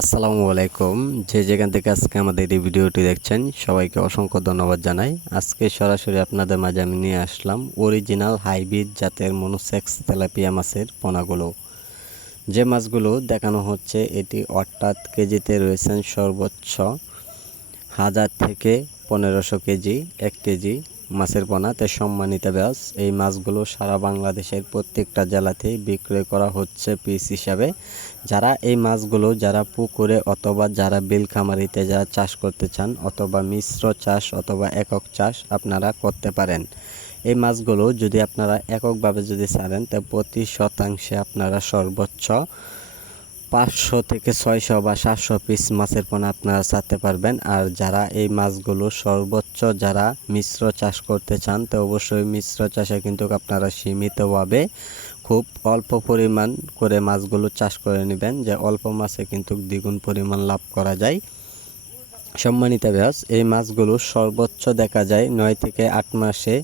আসসালামু আলাইকুম। যে যেখান থেকে আজকে আমাদের এই ভিডিওটি দেখছেন সবাইকে অসংখ্য ধন্যবাদ জানাই। আজকে সরাসরি আপনাদের মাঝে আমি নিয়ে আসলাম অরিজিনাল হাইব্রিড জাতের মনোসেক্স তেলাপিয়া মাছের পোনাগুলো। যে মাছগুলো দেখানো হচ্ছে এটি অর্থাৎ কেজিতে রয়েছেন সর্বোচ্চ 1000 থেকে 1500 কেজি, 1 কেজি মাছের পোনা। তে সম্মানিত ব্যাস এই মাছগুলো সারা বাংলাদেশের প্রত্যেকটা জেলাতেই বিক্রয় করা হচ্ছে পিস হিসাবে। যারা এই মাছগুলো যারা পুকুরে অথবা যারা বিল খামারিতে যারা চাষ করতে চান অথবা মিশ্র চাষ অথবা একক চাষ আপনারা করতে পারেন। এই মাছগুলো যদি আপনারা এককভাবে যদি ছাড়েন তো প্রতি শতাংশে আপনারা সর্বোচ্চ 500 থেকে 600 বা 700 পিস মাছের পোনা আপনারা ছাড়তে পারবেন। আর যারা এই মাছগুলো সর্বোচ্চ যারা মিশ্র চাষ করতে চান তো অবশ্যই মিশ্র চাষে কিন্তু আপনারা সীমিতভাবে খুব অল্প পরিমাণ করে মাছগুলো চাষ করে নেবেন, যে অল্প মাছে কিন্তু দ্বিগুণ পরিমাণ লাভ করা যায়। সম্মানিত ব্যাস এই মাছগুলো সর্বোচ্চ দেখা যায় 9 থেকে 8 মাসে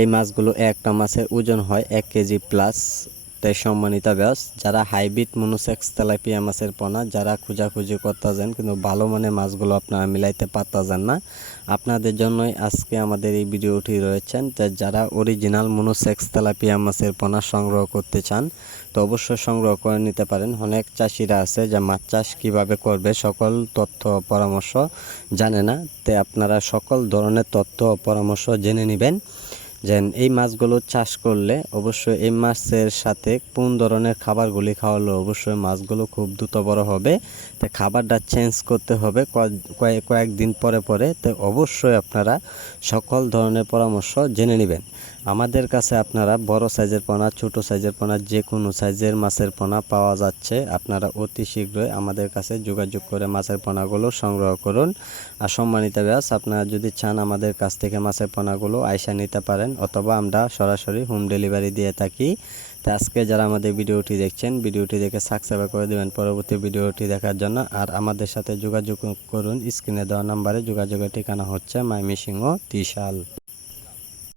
এই মাছগুলো একটা মাছের ওজন হয় 1 কেজি প্লাস। তাই সম্মানিত ব্যাস যারা হাইব্রিড মনোসেক্স তেলাপিয়া মাছের পোনা যারা খোঁজাখুঁজি করতেছেন কিন্তু ভালো মানের মাছগুলো আপনারা মিলাইতে পারতেছেন না, আপনাদের জন্যই আজকে আমাদের এই ভিডিওটি রয়েছেন। যারা অরিজিনাল মনোসেক্স তেলাপিয়া মাছের পোনা সংগ্রহ করতে চান তো অবশ্যই সংগ্রহ করে নিতে পারেন। অনেক চাষিরা আছে যে মাছ চাষ কীভাবে করবে সকল তথ্য পরামর্শ জানে না, তাই আপনারা সকল ধরনের তথ্য পরামর্শ জেনে নেবেন। যেন এই মাছগুলো চাষ করলে অবশ্যই এই মাছের সাথে কোন ধরনের খাবারগুলি খাওয়ালে অবশ্যই মাছগুলো খুব দ্রুত বড় হবে। তো খাবারটা চেঞ্জ করতে হবে কয়েকদিন পরে পরে। তো অবশ্যই আপনারা সকল ধরনের পরামর্শ জেনে নেবেন। আমাদের কাছে আপনারা বড় সাইজের পোনা, ছোট সাইজের পোনা, যে কোনো সাইজের মাছের পোনা পাওয়া যাচ্ছে। আপনারা অতি শীঘ্রই আমাদের কাছে যোগাযোগ করে মাছের পোনাগুলো সংগ্রহ করুন। আর সম্মানিত ব্যাস আপনারা যদি চান আমাদের কাছ থেকে মাছের পোনাগুলো আইসা নিতে পারেন অথবা আমরা সরাসরি হোম ডেলিভারি দিয়ে থাকি। তো আজকে যারা আমাদের ভিডিওটি দেখছেন ভিডিওটি দেখে সাবস্ক্রাইব করে দেবেন পরবর্তী ভিডিওটি দেখার জন্য। আর আমাদের সাথে যোগাযোগ করুন, স্ক্রিনে দেওয়া নাম্বারে যোগাযোগের ঠিকানা হচ্ছে ময়মনসিংহ ত্রিশাল।